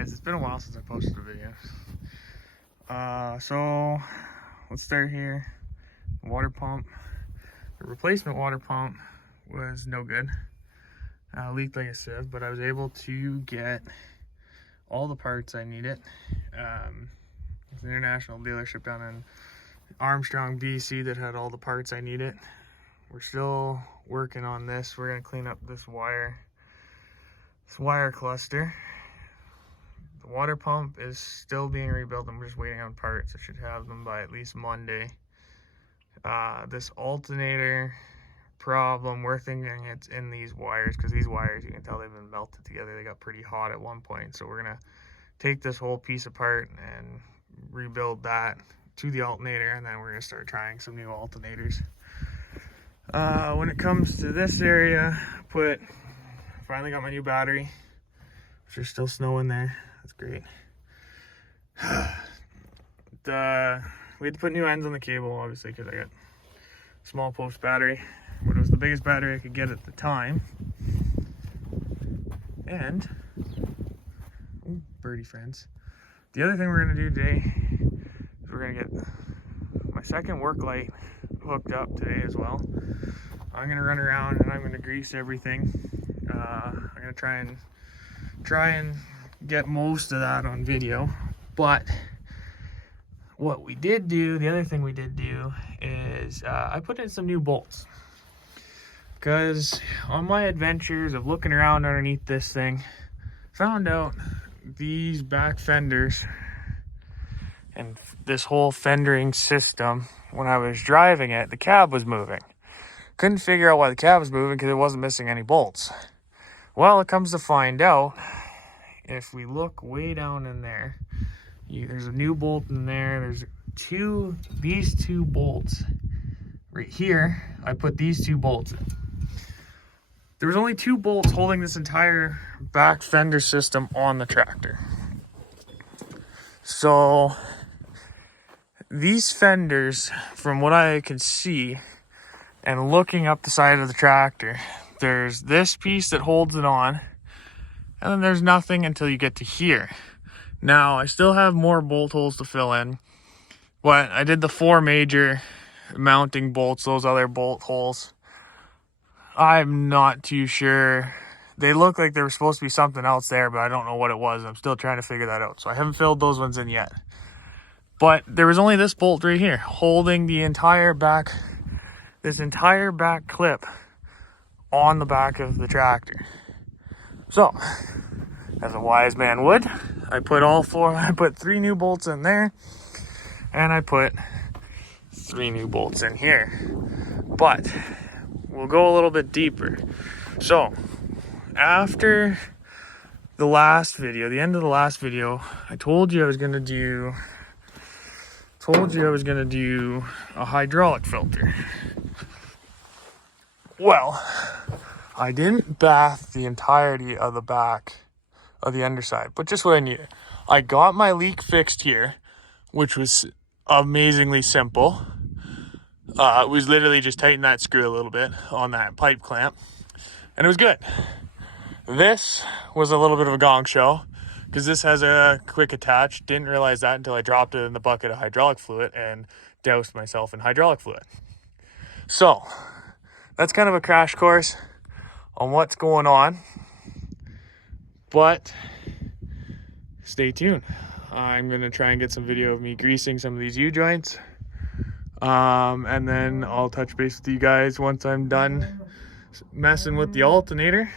guys, it's been a while since I posted a video. So let's start here. Water pump. The replacement water pump was no good. Leaked like a sieve, but I was able to get all the parts I needed. It's an international dealership down in Armstrong, BC that had all the parts I needed. We're still working on this. We're gonna clean up this wire cluster. The water pump is still being rebuilt. I'm just waiting on parts. I should have them by at least Monday. This alternator problem, we're thinking it's in these wires, because these wires, you can tell they've been melted together. They got pretty hot at one point. So we're gonna take this whole piece apart and rebuild that to the alternator, and then we're gonna start trying some new alternators. When it comes to this area, finally got my new battery, which there's still snow in there. That's great. We had to put new ends on the cable, obviously, because I got a small post battery, but it was the biggest battery I could get at the time. And birdie friends. The other thing we're gonna do today is we're gonna get my second work light hooked up today as well. I'm gonna run around and I'm gonna grease everything. I'm gonna try and get most of that on video. But what we did do, the other thing we did do is I put in some new bolts, because on my adventures of looking around underneath this thing, found out these back fenders and this whole fendering system, when I was driving it, the cab was moving. Couldn't figure out why the cab was moving, because it wasn't missing any bolts. Well, it comes to find out, if we look way down in there, there's a new bolt in there. There's these two bolts right here. I put these two bolts in. There was only two bolts holding this entire back fender system on the tractor. So these fenders, from what I could see and looking up the side of the tractor, there's this piece that holds it on, and then there's nothing until you get to here. Now, I still have more bolt holes to fill in, but I did the 4 major mounting bolts, those other bolt holes. I'm not too sure. They look like there was supposed to be something else there, but I don't know what it was. I'm still trying to figure that out. So I haven't filled those ones in yet. But there was only this bolt right here holding the entire back, this entire back clip on the back of the tractor. So, as a wise man would, I put 3 new bolts in there, and I put 3 new bolts in here. But we'll go a little bit deeper. So, after the last video, the end of the last video, I told you I was gonna do a hydraulic filter. Well, I didn't bath the entirety of the back of the underside, but just what I needed. I got my leak fixed here, which was amazingly simple. It was literally just tighten that screw a little bit on that pipe clamp, and it was good. This was a little bit of a gong show, because this has a quick attach. Didn't realize that until I dropped it in the bucket of hydraulic fluid and doused myself in hydraulic fluid. So that's kind of a crash course on what's going on, but stay tuned. I'm going to try and get some video of me greasing some of these U-joints, and then I'll touch base with you guys once I'm done messing with the alternator.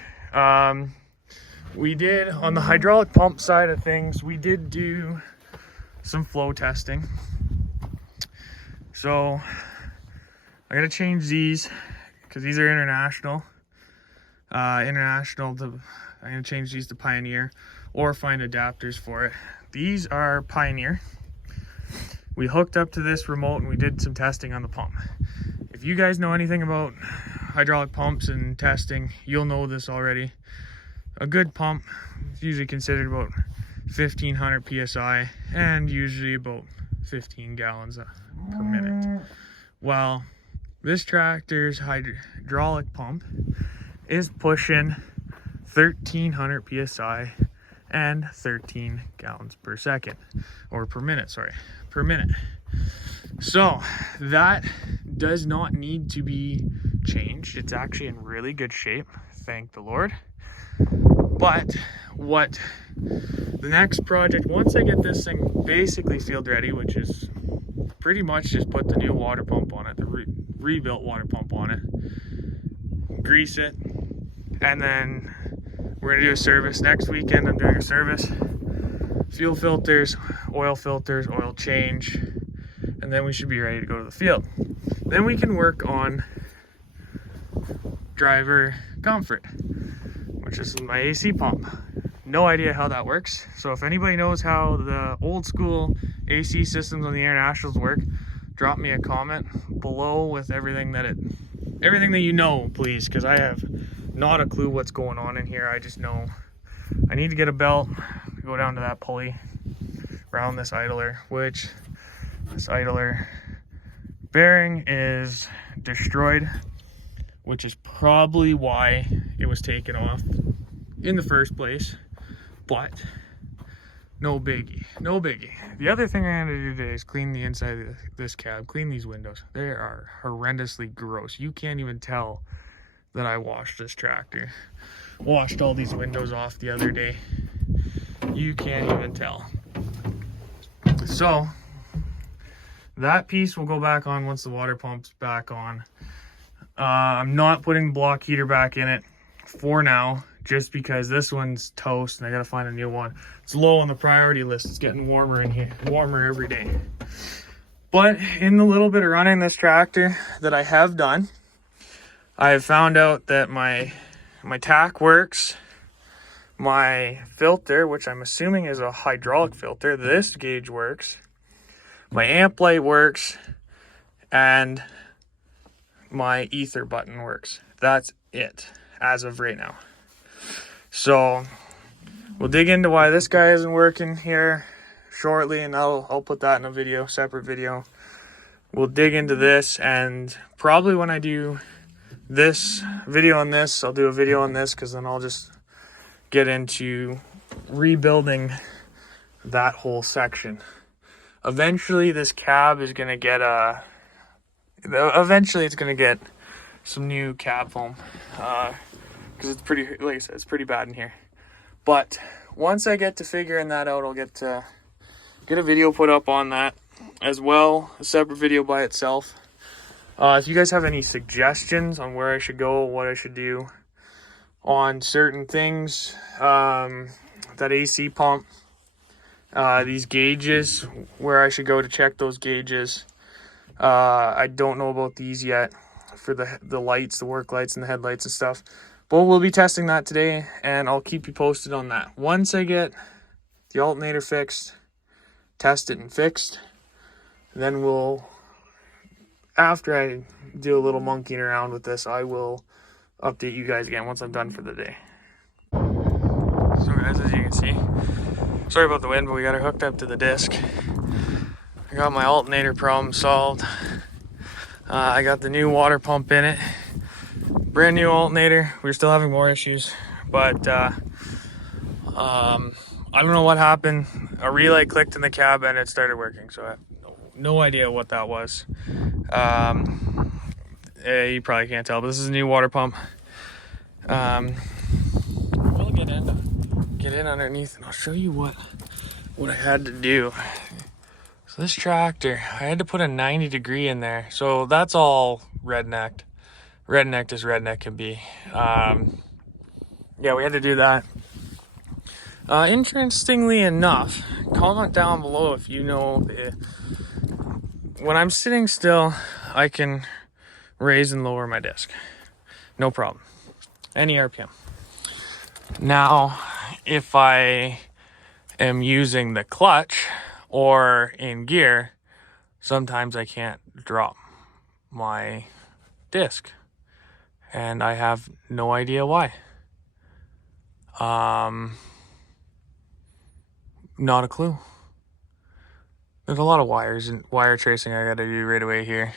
We did, on the hydraulic pump side of things, we did do some flow testing. So I got to change these, because these are international. I'm going to change these to Pioneer, or find adapters for it. These are Pioneer. We hooked up to this remote and we did some testing on the pump. If you guys know anything about hydraulic pumps and testing, you'll know this already. A good pump is usually considered about 1500 psi and usually about 15 gallons per minute. Well, this tractor's hydraulic pump is pushing 1300 psi and 13 gallons per second, or per minute, sorry, per minute. So that does not need to be changed. It's actually in really good shape, thank the Lord. But what the next project, once I get this thing basically field ready, which is pretty much just put the new water pump on it, the rebuilt water pump on it, grease it, and then we're gonna do a service next weekend. I'm doing a service, fuel filters, oil change, and then we should be ready to go to the field. Then we can work on driver comfort, which is my AC pump. No idea how that works. So if anybody knows how the old school AC systems on the Internationals work, drop me a comment below with everything that you know, please, because I have not a clue what's going on in here. I just know I need to get a belt, go down to that pulley, round this idler, which this idler bearing is destroyed, which is probably why it was taken off in the first place. But no biggie, no biggie. The other thing I'm gonna do today is clean the inside of this cab, clean these windows. They are horrendously gross. You can't even tell that I washed this tractor. Washed all these windows off the other day. You can't even tell. So that piece will go back on once the water pump's back on. I'm not putting the block heater back in it for now, just because this one's toast and I gotta find a new one. It's low on the priority list. It's getting warmer in here, warmer every day. But in the little bit of running this tractor that I have done, I have found out that my tack works, my filter, which I'm assuming is a hydraulic filter, this gauge works, my amp light works, and my ether button works. That's it as of right now. So we'll dig into why this guy isn't working here shortly, and I'll put that in a video, separate video. We'll dig into this, and probably when I do this video on this, I'll do a video on this, because then I'll just get into rebuilding that whole section. Eventually this cab is going to get some new cab foam, because it's pretty, like I said, it's pretty bad in here. But once I get to figuring that out, I'll get a video put up on that as well, a separate video by itself. If you guys have any suggestions on where I should go, what I should do on certain things, that AC pump, these gauges, where I should go to check those gauges. I don't know about these yet for the lights, the work lights and the headlights and stuff. But we'll be testing that today, and I'll keep you posted on that. Once I get the alternator fixed, test it and fixed, then after I do a little monkeying around with this, I will update you guys again once I'm done for the day. So guys, as you can see, sorry about the wind, but we got it hooked up to the disc. I got my alternator problem solved. I got the new water pump in it. Brand new alternator. We're still having more issues, but I don't know what happened. A relay clicked in the cab and it started working, so I have no idea what that was. You probably can't tell, but this is a new water pump. We'll get in underneath and I'll show you what I had to do. So this tractor, I had to put a 90-degree in there. So that's all red-necked. Red-necked as redneck can be. Yeah, we had to do that. Interestingly enough, comment down below if you know, when I'm sitting still, I can raise and lower my disc. No problem. Any RPM. Now, if I am using the clutch or in gear, sometimes I can't drop my disc, and I have no idea why. Not a clue. There's a lot of wires and wire tracing I gotta do right away here.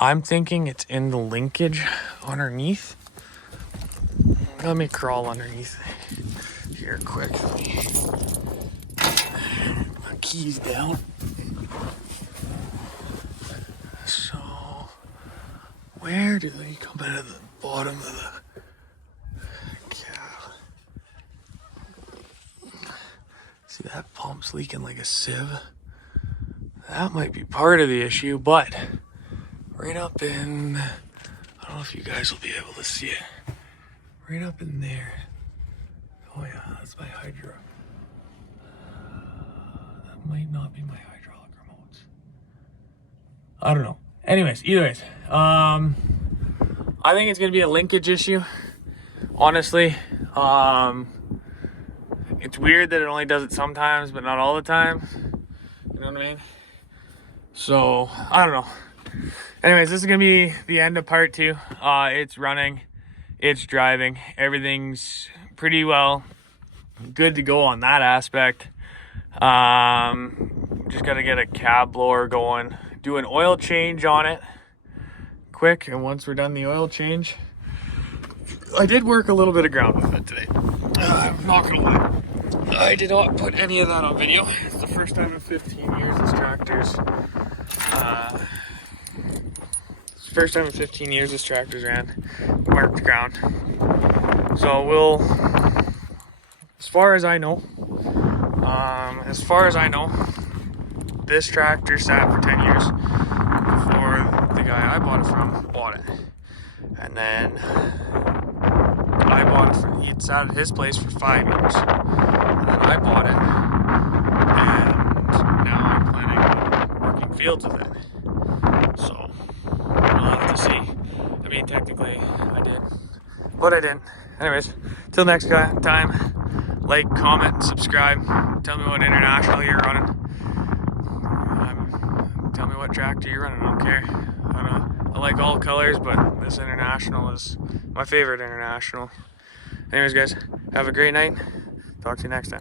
I'm thinking it's in the linkage underneath. Let me crawl underneath here. here quick. My keys down. So, where do they come out of the bottom of the cab? See, that pump's leaking like a sieve. That might be part of the issue, but right up in, I don't know if you guys will be able to see it. Right up in there. Oh yeah, that's my hydro. That might not be my hydraulic remotes. I don't know. Anyways, either ways, I think it's gonna be a linkage issue. Honestly, it's weird that it only does it sometimes, but not all the time. You know what I mean? So I don't know. Anyways, this is gonna be the end of part 2. It's running, it's driving, everything's pretty well good to go on that aspect. Just gotta get a cab blower going, do an oil change on it quick, and once we're done the oil change, I did work a little bit of ground with it today. I'm not gonna lie, I did not put any of that on video. It's the first time in 15 years this tractor's first time in 15 years this tractor's ran marked ground. So we'll, as far as I know, this tractor sat for 10 years before the guy I bought it from bought it. And then I bought it for, he'd sat at his place for 5 years. And then I bought it, and now I'm planning on working fields with it. So we'll have to see. I mean, technically I did, but I didn't. Anyways, till next time, like, comment, subscribe. Tell me what international you're running. Tell me what tractor you're running. I don't care. I like all colors, but this international is my favorite international. Anyways, guys, have a great night. Talk to you next time.